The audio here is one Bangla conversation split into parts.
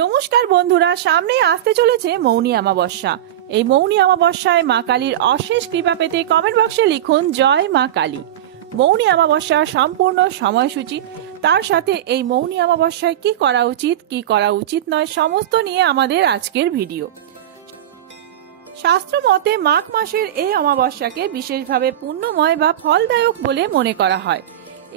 নমস্কার বন্ধুরা, সামনে আসতে চলেছে মৌনী অমাবস্যা। এই মৌনী অমাবস্যায় মা কালীর অশেষ কৃপা পেতে কমেন্ট বক্সে লিখুন জয় মা কালী। মৌনী অমাবস্যার সম্পূর্ণ সময়সূচি, তার সাথে এই মৌনী অমাবস্যায় কি করা উচিত কি করা উচিত নয়, সমস্ত নিয়ে আমাদের আজকের ভিডিও। শাস্ত্র মতে মাঘ মাসের এই অমাবস্যাকে বিশেষভাবে পুণ্যময় বা ফলদায়ক বলে মনে করা হয়।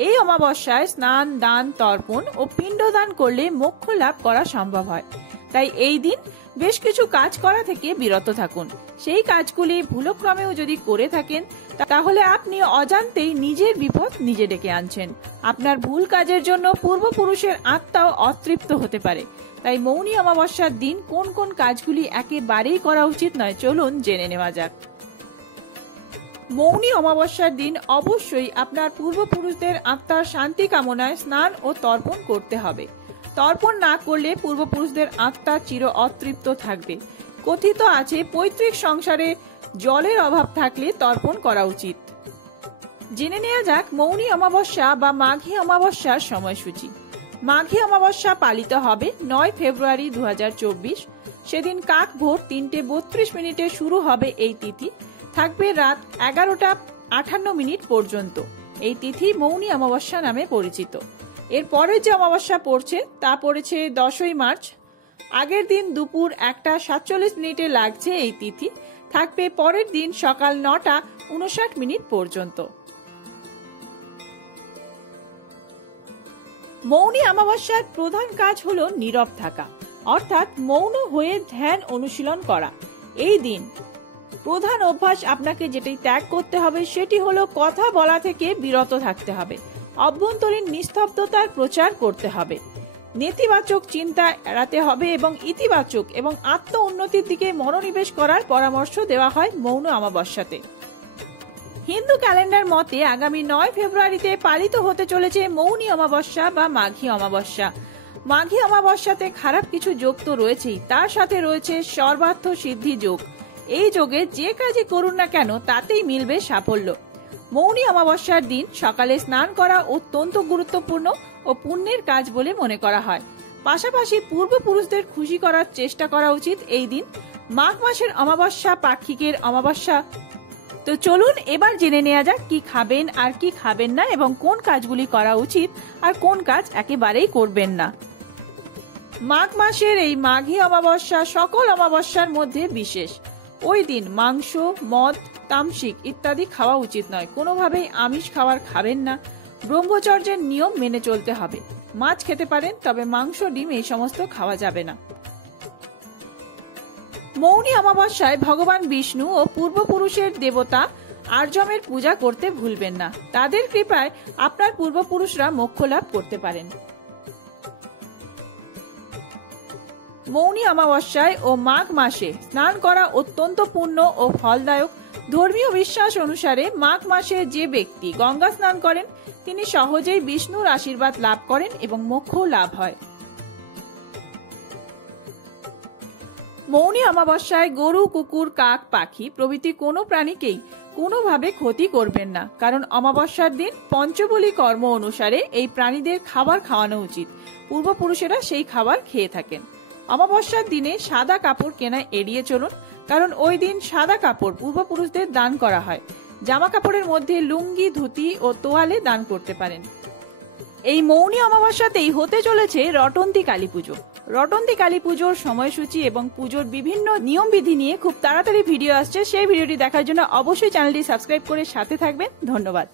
এই অমাবস্যায় স্নান, দান, তর্পণ ও পিণ্ডদান করলে মোক্ষ লাভ করা সম্ভব হয়। তাই এই দিন বেশ কিছু কাজ করা থেকে বিরত থাকুন। সেই কাজগুলি ভুলক্রমেও যদি করে থাকেন তাহলে আপনি অজান্তেই নিজের বিপদ নিজে ডেকে আনছেন। আপনার ভুল কাজের জন্য পূর্বপুরুষের আত্মাও অতৃপ্ত হতে পারে। তাই মৌনী অমাবস্যার দিন কোন কোন কাজগুলি একেবারেই করা উচিত নয়, চলুন জেনে নেওয়া যাক। মৌনী অমাবস্যার দিন অবশ্যই আপনার পূর্বপুরুষদের আত্মার শান্তি কামনায় স্নান ও তর্পণ করতে হবে। তর্পণ না করলে পূর্বপুরুষদের আত্মা চির অতৃপ্ত থাকবে। কথিত আছে পৈতৃক সংসারে জলের অভাব থাকলে তর্পণ করা উচিত। জেনে নেওয়া যাক মৌনী অমাবস্যা বা মাঘী অমাবস্যার সময়সূচি। মাঘী অমাবস্যা পালিত হবে 9 ফেব্রুয়ারি 2024। সেদিন কাক ভোর 3:32 শুরু হবে এই তিথি, থাকবে রাত 11:58 পর্যন্ত। এই তিথি মৌনী অমাবস্যা নামে পরিচিত। এর পরের যে অমাবস্যা পড়ছে তা পড়েছে 10ই মার্চ। আগের দিন দুপুর 1:47 লাগছে এই তিথি, থাকবে পরের দিন সকাল 9:59 পর্যন্ত। মৌনী অমাবস্যার প্রধান কাজ হলো নীরব থাকা, অর্থাৎ মৌন হয়ে ধ্যান অনুশীলন করা। এই দিন প্রধান অভ্যাস আপনাকে যেটি ত্যাগ করতে হবে সেটি হলো কথা বলা থেকে বিরত থাকতে হবে। অভ্যন্তরীণ নিস্তব্ধতার প্রচার করতে হবে। নেতিবাচক চিন্তা এড়াতে হবে এবং ইতিবাচক এবং আত্ম উন্নতির দিকে মনোনিবেশ করার পরামর্শ দেওয়া হয় মৌন অমাবস্যাতে। হিন্দু ক্যালেন্ডার মতে আগামী 9 ফেব্রুয়ারিতে পালিত হতে চলেছে মৌনী অমাবস্যা বা মাঘী অমাবস্যা। মাঘী অমাবস্যাতে খারাপ কিছু যোগ তো রয়েছেই, তার সাথে রয়েছে সর্বার্থ সিদ্ধি যোগ। এই যোগে যে কাজই করুন না কেন তাতেই মিলবে সাফল্য। মৌনী অমাবস্যার দিন সকালে স্নান করা অত্যন্ত গুরুত্বপূর্ণ ও পুণ্যের কাজ বলে মনে করা হয়। পাশাপাশি পূর্বপুরুষদের খুশি করার চেষ্টা করা উচিত এই দিন। মাঘ মাসের অমাবস্যা পাক্ষিকের অমাবস্যা। তো চলুন এবার জেনে নেওয়া যাক কি খাবেন আর কি খাবেন না এবং কোন কাজগুলি করা উচিত আর কোন কাজ একেবারেই করবেন না। মাঘ মাসের এই মাঘী অমাবস্যা সকল অমাবস্যার মধ্যে বিশেষ। ওই দিন মাংস, মদ, তামসিক ইত্যাদি খাওয়া উচিত নয়। কোনোভাবেই আমিষ খাবার খাবেন না। ব্রহ্মচর্যের নিয়ম মেনে চলতে হবে। মাছ খেতে পারেন, তবে মাংস, ডিম এই সমস্ত খাওয়া যাবে না। মৌনী অমাবস্যায় ভগবান বিষ্ণু ও পূর্বপুরুষের দেবতা আর্যমের পূজা করতে ভুলবেন না। তাদের কৃপায় আপনার পূর্বপুরুষরা মোক্ষ লাভ করতে পারেন। মৌনী অমাবস্যায় ও মাঘ মাসে স্নান করা অত্যন্ত পুণ্য ও ফলদায়ক। ধর্মীয় বিশ্বাস অনুসারে মাঘ মাসে যে ব্যক্তি গঙ্গা স্নান করেন তিনি সহজেই বিষ্ণুর আশীর্বাদ লাভ করেন এবং মোক্ষ লাভ হয়। মৌনী অমাবস্যায় গরু, কুকুর, কাক, পাখি প্রভৃতি কোনো প্রাণীকেই কোনোভাবে ক্ষতি করবেন না, কারণ অমাবস্যার দিন পঞ্চবলী কর্ম অনুসারে এই প্রাণীদের খাবার খাওয়ানো উচিত। পূর্বপুরুষেরা সেই খাবার খেয়ে থাকেন। অমাবস্যার দিনে সাদা কাপড় কেনা এড়িয়ে চলুন, কারণ ওই দিন সাদা কাপড় পূর্বপুরুষদের দান করা হয়। জামা কাপড়ের মধ্যে লুঙ্গি, ধুতি ও তোয়ালে দান করতে পারেন। এই মৌনী অমাবস্যাতেই হতে চলেছে রটন্তী কালী পুজো। রটন্তী কালী পুজোর সময়সূচি এবং পুজোর বিভিন্ন নিয়মবিধি নিয়ে খুব তাড়াতাড়ি ভিডিও আসছে। সেই ভিডিওটি দেখার জন্য অবশ্যই চ্যানেলটি সাবস্ক্রাইব করে সাথে থাকবেন। ধন্যবাদ।